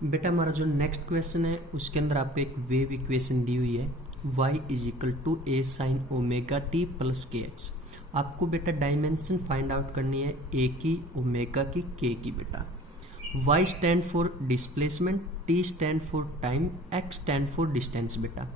बेटा हमारा जो नेक्स्ट क्वेश्चन है उसके अंदर आपको एक वेव इक्वेशन दी हुई है y is equal to A sine omega T plus K X. आपको बेटा डायमेंशन फाइंड आउट करनी है ए की, ओमेगा की, के की। बेटा y stand for displacement, t stand for time, x stand for distance. बेटा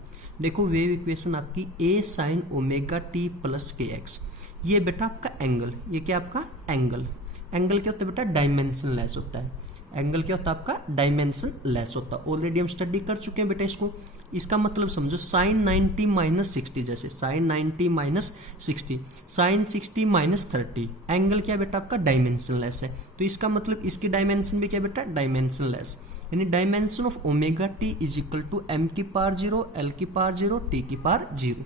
देखो वेव इक्वेशन आपकी ए sine omega T plus K x. ये बेटा आपका एंगल, ये क्या आपका एंगल, एंगल क्या होता है बेटा डायमेंशन लेस होता है। एंगल क्या होता है आपका डायमेंशन लेस होता है। ऑलरेडी हम स्टडी कर चुके हैं बेटा इसको। इसका मतलब समझो साइन 90 माइनस 60, जैसे sine 90 minus 60, sine 60 minus 30, angle क्या बेटा आपका डायमेंशन लेस है। तो इसका मतलब इसकी डायमेंशन भी क्या बेटा डायमेंशन लेस, यानी dimension of omega T is equal to M की पावर 0, एल की पावर 0, टी की पावर 0।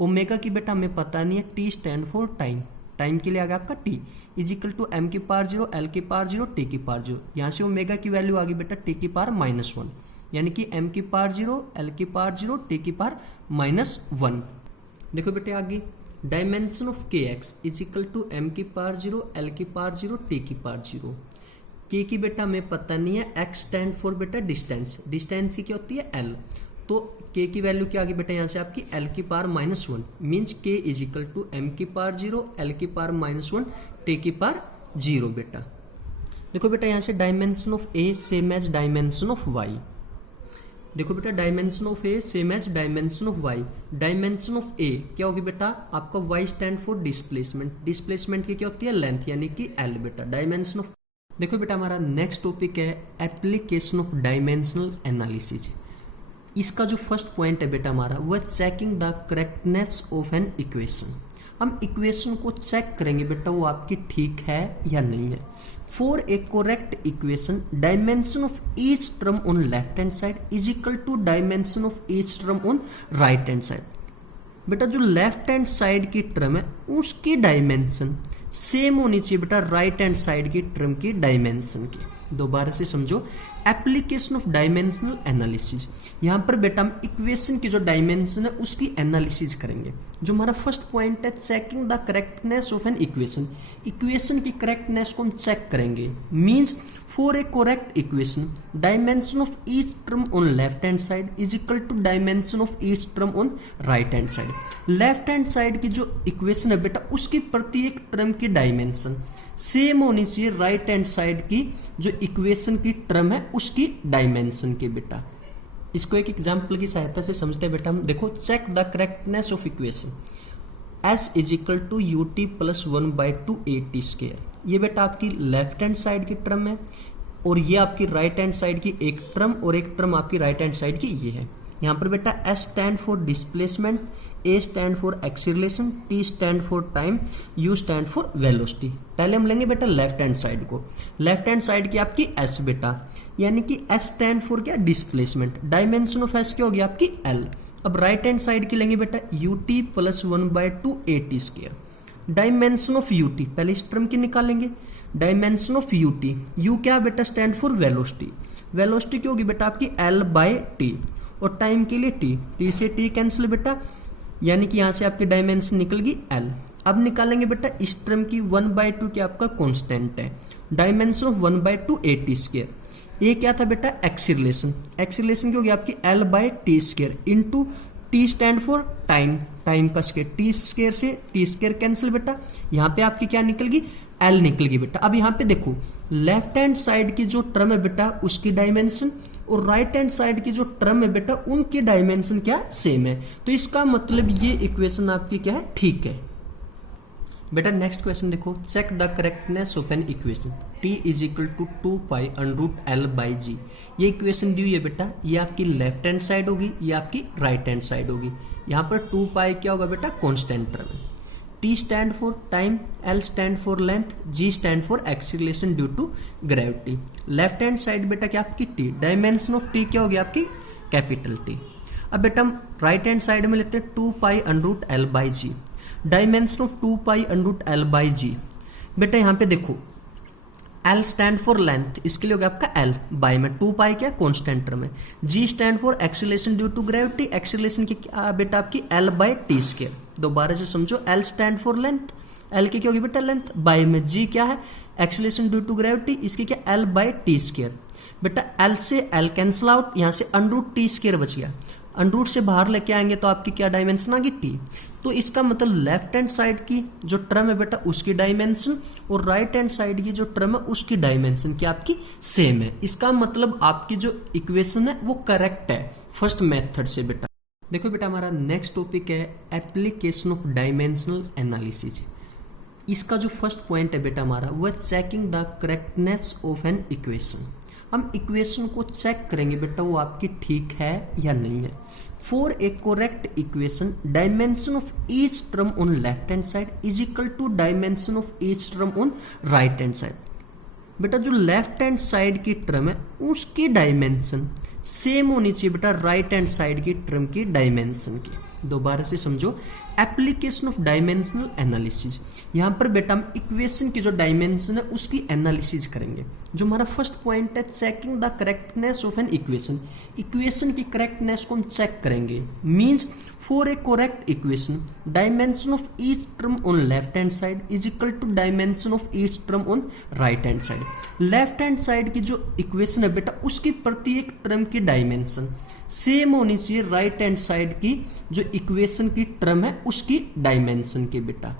ओमेगा की बेटा हमें पता नहीं है, T stand for time, time के लिए आ गया आपका T is equal to M की पावर 0, एल की पावर 0, टी की पावर 0। यहाँ से ओमेगा की वैल्यू आ गई बेटा टी की पावर -1, यानी कि एम की पावर 0, एल की पावर 0, टी की पावर -1। देखो बेटे आगे dimension of K X is equal to M की पावर 0, एल की पावर 0, टी की पावर 0। के की बेटा हमें पता नहीं है, एक्स स्टैंड फॉर बेटा डिस्टेंस, डिस्टेंस की क्या होती है एल। तो के की वैल्यू क्या आ गई बेटा यहाँ से आपकी एल की power -1, means K is equal to M की पावर 0, एल की पावर -1, टी की पावर 0। बेटा देखो बेटा यहाँ से dimension of A same as dimension of Y. देखो बेटा dimension of A same as dimension of Y. Dimension of A क्या होगी बेटा आपका Y stand for displacement, displacement की क्या होती है लेंथ, यानी कि एल। बेटा डायमेंशन ऑफ, देखो बेटा हमारा नेक्स्ट टॉपिक है एप्लीकेशन ऑफ डायमेंशनल एनालिसिस। इसका जो फर्स्ट पॉइंट है बेटा हमारा वो है checking the correctness of an equation. हम इक्वेशन को चेक करेंगे बेटा वो आपकी ठीक है या नहीं है। For a correct equation dimension of each term on left hand side is equal to dimension of each term on right hand side. बेटा जो लेफ्ट हैंड साइड की टर्म है उसकी डायमेंशन सेम होनी चाहिए बेटा राइट हैंड साइड की term की डायमेंशन की। दोबारा से समझो, एप्लीकेशन ऑफ डायमेंशनल एनालिसिस। यहाँ पर बेटा हम इक्वेशन की जो डायमेंशन है उसकी एनालिसिस करेंगे। जो हमारा फर्स्ट पॉइंट है checking the correctness of an equation, equation की करेक्टनेस को हम चेक करेंगे। Means for a correct equation dimension of each term on left hand side is equal to dimension of each term on right hand side. Left hand side की जो equation है बेटा उसकी प्रत्येक टर्म की डायमेंशन सेम होनी चाहिए right hand side की जो इक्वेशन की टर्म है उसकी डायमेंशन के। बेटा इसको एक एग्जांपल की सहायता से समझते हैं बेटा हम। देखो check the correctness of equation s is equal to U T plus 1/2 AT square. ये बेटा आपकी लेफ्ट हैंड साइड की टर्म है और ये आपकी राइट हैंड साइड की एक टर्म और एक टर्म आपकी राइट हैंड साइड की ये है। यहाँ पर बेटा s stand for displacement, a stand for acceleration, t stand for time, u stand for velocity. पहले हम लेंगे बेटा लेफ्ट हैंड साइड को। लेफ्ट हैंड साइड की आपकी s बेटा, यानी कि s स्टैंड फॉर क्या डिस्प्लेसमेंट, डायमेंशन ऑफ s क्या होगी आपकी l। अब राइट हैंड साइड की लेंगे बेटा ut plus 1/2 AT square. Dimension of ut पहले इस टर्म की निकालेंगे। डायमेंशन ऑफ ut, u क्या बेटा स्टैंड फॉर वेलोसिटी, वेलोसिटी क्या होगी बेटा आपकी l/t और टाइम के लिए t से t कैंसिल बेटा, यानी कि यहां से आपकी डायमेंशन निकल गई l। अब निकालेंगे बेटा इस टर्म की 1/2 की आपका कांस्टेंट है, डायमेंशन ऑफ 1/2 AT स्क्वायर। ये क्या था बेटा एक्सीलरेशन, एक्सीलरेशन की होगी आपकी l/t square into t stand for time, time का स्क्वायर, t स्क्वायर से t स्क्वायर कैंसिल बेटा, यहाँ पे आपकी क्या निकल गई l निकल गई बेटा। अब यहाँ पे देखो लेफ्ट हैंड साइड की जो टर्म है बेटा उसकी डायमेंशन और राइट हैंड साइड की जो टर्म है बेटा उनकी डायमेंशन क्या सेम है। तो इसका मतलब ये इक्वेशन आपकी क्या है ठीक है। बेटा नेक्स्ट क्वेश्चन देखो check the correctness of an equation t is equal to 2π√L/g। ये इक्वेशन दी हुई है बेटा, ये आपकी लेफ्ट हैंड साइड होगी, ये आपकी राइट हैंड साइड होगी। यहाँ पर 2π क्या होगा बेटा कांस्टेंट टर्म है, t stand for time, l stand for length, g stand for acceleration due to gravity. Left hand side बेटा क्या आपकी t, डायमेंशन ऑफ t क्या होगी आपकी कैपिटल T। अब बेटा हम राइट हैंड साइड में लेते हैं 2π√L/g। डायमेंशन ऑफ 2π√L/g बेटा यहाँ पे देखो L स्टैंड फॉर लेंथ, इसके लिए हो गया आपका L बाय में 2π क्या कांस्टेंट टर्म है, G stand for acceleration due to gravity, acceleration की बेटा आपकी L/t स्क्वायर। दोबारा से समझो, L stand for length, L की क्या होगी बेटा लेंथ, बाय में G क्या है एक्सीलरेशन ड्यू टू ग्रेविटी, इसकी क्या L/t स्क्वायर। बेटा एल से एल कैंसिल आउट, यहाँ से अंडरूट टी स्क्वायर बच गया, अंडरूट से बाहर लेके आएंगे तो आपकी क्या डायमेंशन आ गई टी। तो इसका मतलब लेफ्ट हैंड साइड की जो टर्म है बेटा उसकी डायमेंशन और राइट हैंड साइड की जो टर्म है उसकी डायमेंशन क्या आपकी सेम है। इसका मतलब आपकी जो इक्वेशन है वो करेक्ट है फर्स्ट मेथड से बेटा। देखो बेटा हमारा नेक्स्ट टॉपिक है एप्लीकेशन ऑफ डायमेंशनल एनालिसिस। इसका जो फर्स्ट पॉइंट है बेटा हमारा वो है checking the correctness of an equation. हम इक्वेशन को चेक करेंगे बेटा वो आपकी ठीक है या नहीं है। For a correct equation dimension of each term on left hand side is equal to dimension of each term on right hand side. बेटा जो लेफ्ट हैंड साइड की टर्म है उसकी डायमेंशन सेम होनी चाहिए बेटा राइट हैंड साइड की term की डायमेंशन की। दोबारा से समझो, एप्लीकेशन ऑफ डायमेंशनल एनालिसिस। यहाँ पर बेटा हम इक्वेशन की जो डायमेंशन है उसकी एनालिसिस करेंगे। जो हमारा फर्स्ट पॉइंट है checking the correctness of an equation, equation की करेक्टनेस को हम चेक करेंगे। Means for a correct equation dimension of each term on left hand side is equal to dimension of each term on right hand side. Left hand side की जो equation है बेटा उसकी प्रत्येक टर्म की डायमेंशन सेम होनी चाहिए right hand side की जो इक्वेशन की टर्म है उसकी डायमेंशन के बेटा।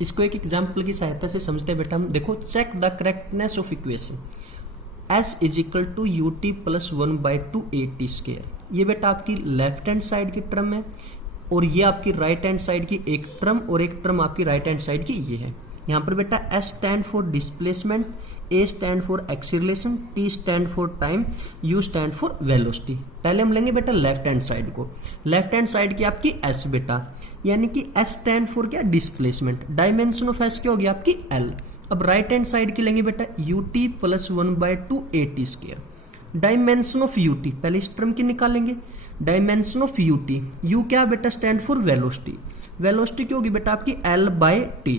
इसको एक एग्जांपल की सहायता से समझते हैं बेटा हम। देखो check the correctness of equation s is equal to U T plus 1/2 a t square. ये बेटा आपकी लेफ्ट हैंड साइड की टर्म है और ये आपकी राइट हैंड साइड की एक टर्म और एक टर्म आपकी राइट हैंड साइड की ये है। यहाँ पर बेटा s stand for displacement, a stand for acceleration, t stand for time, u stand for velocity. पहले हम लेंगे बेटा लेफ्ट हैंड साइड को। लेफ्ट हैंड साइड की आपकी s बेटा, यानी कि s स्टैंड फॉर क्या डिस्प्लेसमेंट, डायमेंशन ऑफ s क्या होगी आपकी l। अब राइट हैंड साइड की लेंगे बेटा ut plus 1/2 a t square. Dimension of ut पहले इस टर्म की निकालेंगे, डायमेंशन ऑफ ut, u क्या बेटा स्टैंड फॉर वेलोसिटी, वेलोसिटी क्या होगी बेटा आपकी l/t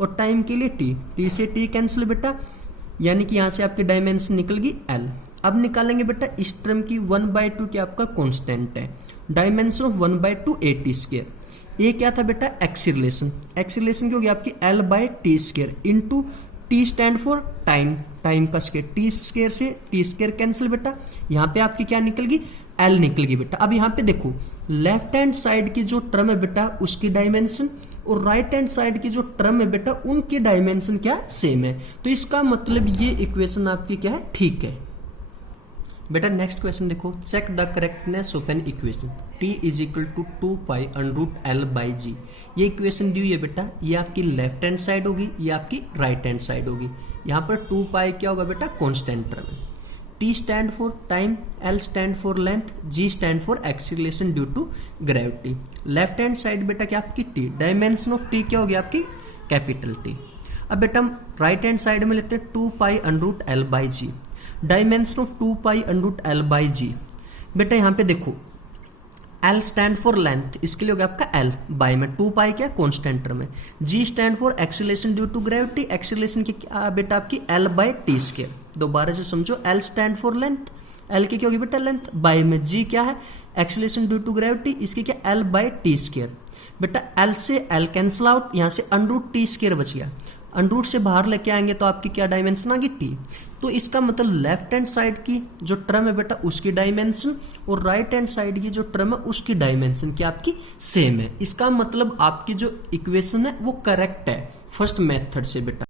और टाइम के लिए t से t कैंसिल बेटा, यानी कि यहां से आपकी डायमेंशन निकल गई l। अब निकालेंगे बेटा इस टर्म की 1/2 की आपका कांस्टेंट है, dimension of 1/2 a t square. ये क्या था बेटा एक्सीलरेशन, एक्सीलरेशन की होगी आपकी l/t square into t stand for time, time का स्क्वायर, t स्क्वायर से t स्क्वायर कैंसिल बेटा, यहाँ पे आपकी क्या निकल गई l निकल गई बेटा। अब यहाँ पे देखो लेफ्ट हैंड साइड की जो टर्म है बेटा उसकी डायमेंशन और राइट हैंड साइड की जो टर्म है बेटा उनकी डायमेंशन क्या सेम है। तो इसका मतलब ये इक्वेशन आपकी क्या है ठीक है बेटा। नेक्स्ट क्वेश्चन देखो, check the correctness of an equation t is equal to 2 √L / g। ये इक्वेशन दी हुई है बेटा, ये आपकी लेफ्ट हैंड साइड होगी, ये आपकी राइट हैंड साइड होगी। यहाँ पर 2 क्या होगा बेटा कांस्टेंट टर्म है, t stand for time, l stand for length, g stand for acceleration due to gravity. Left hand side बेटा क्या आपकी t, डायमेंशन ऑफ t क्या होगी आपकी कैपिटल T। अब बेटा हम राइट हैंड साइड में लेते हैं 2 √L / g, dimension of 2 √L / g। बेटा यहाँ पे देखो L स्टैंड फॉर लेंथ, इसके लिए हो गया आपका L बाय में 2 क्या कांस्टेंट टर्म है, G stand for acceleration due to gravity, acceleration की बेटा आपकी l/t स्क्वायर। दोबारा से समझो, L stand for length, L की क्या होगी बेटा लेंथ, बाय में G क्या है एक्सीलरेशन ड्यू टू ग्रेविटी, इसकी क्या l/t स्क्वायर। बेटा L से L कैंसिल आउट, यहाँ से √t स्क्वायर बच गया, अंडरूट से बाहर लेके आएंगे तो आपकी क्या डायमेंशन आ गई t। तो इसका मतलब लेफ्ट हैंड साइड की जो टर्म है बेटा उसकी डायमेंशन और राइट हैंड साइड की जो टर्म है उसकी डायमेंशन क्या आपकी सेम है। इसका मतलब आपकी जो इक्वेशन है वो करेक्ट है फर्स्ट मेथड से बेटा।